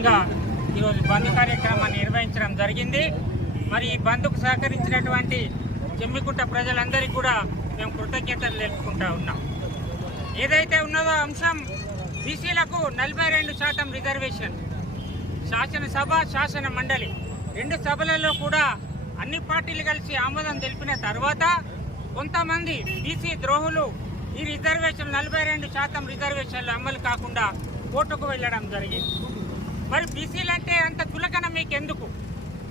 ఇంకా ఈరోజు బంద్ కార్యక్రమాన్ని నిర్వహించడం జరిగింది. మరి ఈ బంద్కు సహకరించినటువంటి చెమ్మికుంట ప్రజలందరికీ కూడా మేము కృతజ్ఞతలు తెలుపుకుంటా ఉన్నాం. ఏదైతే ఉన్నదో అంశం బీసీలకు నలభై రెండు శాతం రిజర్వేషన్ శాసనసభ శాసన మండలి రెండు సభలలో కూడా అన్ని పార్టీలు కలిసి ఆమోదం తెలిపిన తర్వాత కొంతమంది బీసీ ద్రోహులు ఈ రిజర్వేషన్ నలభై రెండు శాతం రిజర్వేషన్లు అమలు కాకుండా కోర్టుకు వెళ్ళడం జరిగింది. మరి బీసీలు అంటే అంత చులకన మీకు ఎందుకు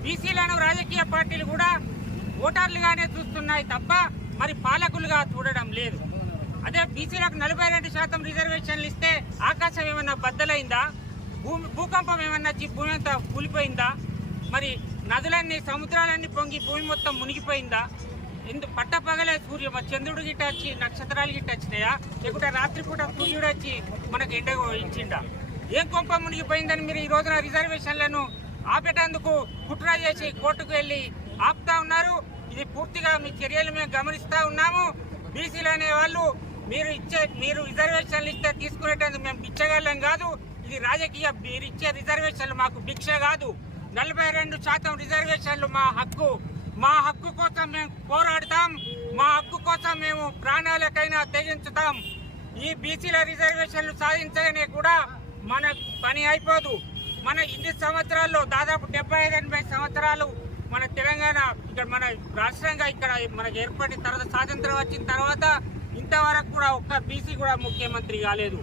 బీసీలను రాజకీయ పార్టీలు కూడా ఓటర్లుగానే చూస్తున్నాయి తప్ప మరి పాలకులుగా చూడడం లేదు. అదే బీసీలకు నలభై రెండు శాతం రిజర్వేషన్లు ఇస్తే ఆకాశం ఏమన్నా బద్దలైందా? భూమి భూకంపం ఏమన్నా వచ్చి భూమి అంతా కూలిపోయిందా? మరి నదులన్నీ సముద్రాలన్నీ పొంగి భూమి మొత్తం మునిగిపోయిందా? ఎందు పట్టపగలే సూర్య చంద్రుడు గిట్ట వచ్చి నక్షత్రాలు గిట్ట వచ్చినాయా? లేకుంటే రాత్రిపూట సూర్యుడు వచ్చి మనకు ఎండ ఇచ్చిండా? ఏం కొంప మునిగిపోయిందని మీరు ఈ రోజున రిజర్వేషన్లను ఆపేటందుకు కుట్ర చేసి కోర్టుకు వెళ్ళి ఆపుతా ఉన్నారు. ఇది పూర్తిగా మీ చర్యలు మేము గమనిస్తూ ఉన్నాము. బీసీలు అనే వాళ్ళు మీరు ఇచ్చే మీరు రిజర్వేషన్లు ఇస్తే తీసుకునేటందుకు మేము బిచ్చగలం కాదు. ఇది రాజకీయ మీరు ఇచ్చే రిజర్వేషన్లు మాకు భిక్ష కాదు. నలభై రెండు శాతం రిజర్వేషన్లు మా హక్కు. మా హక్కు కోసం మేము పోరాడతాం. మా హక్కు కోసం మేము ప్రాణాలకైనా తెగించుతాం ఈ బీసీల రిజర్వేషన్లు సాధించగానే కూడా మన పని అయిపోదు. మన ఇన్ని సంవత్సరాల్లో దాదాపు డెబ్బై ఐదు ఎనభై సంవత్సరాలు మన తెలంగాణ ఇక్కడ మన రాష్ట్రంగా ఇక్కడ మనకు ఏర్పడిన తర్వాత స్వాతంత్రం వచ్చిన తర్వాత ఇంతవరకు కూడా ఒక్క బీసీ కూడా ముఖ్యమంత్రి కాలేదు.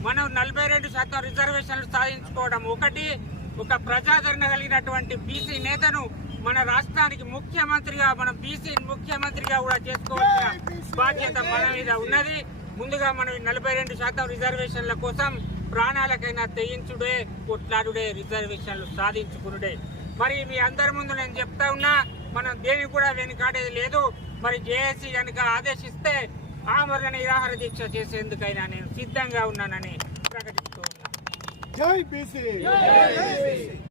మనం నలభై రెండు శాతం రిజర్వేషన్లు సాధించుకోవడం ఒకటి ఒక ప్రజాదరణ కలిగినటువంటి బీసీ నేతను మన రాష్ట్రానికి ముఖ్యమంత్రిగా మనం బీసీ ముఖ్యమంత్రిగా కూడా చేసుకోవాల్సిన బాధ్యత మన మీద ఉన్నది. ముందుగా మనం నలభై రెండు శాతం రిజర్వేషన్ల కోసం ప్రాణాలకైనా తెగించుడే కొట్లాడుడే రిజర్వేషన్లు సాధించుకునుడే. మరి మీ అందరి ముందు నేను చెప్తా ఉన్నా మనం దేనికి కూడా వెనుకాడేది లేదు. మరి జేఏసీ కనుక ఆదేశిస్తే ఆమరణ నిరాహార దీక్ష చేసేందుకైనా నేను సిద్ధంగా ఉన్నానని ప్రకటిస్తూ ఉన్నా జై బీసీ!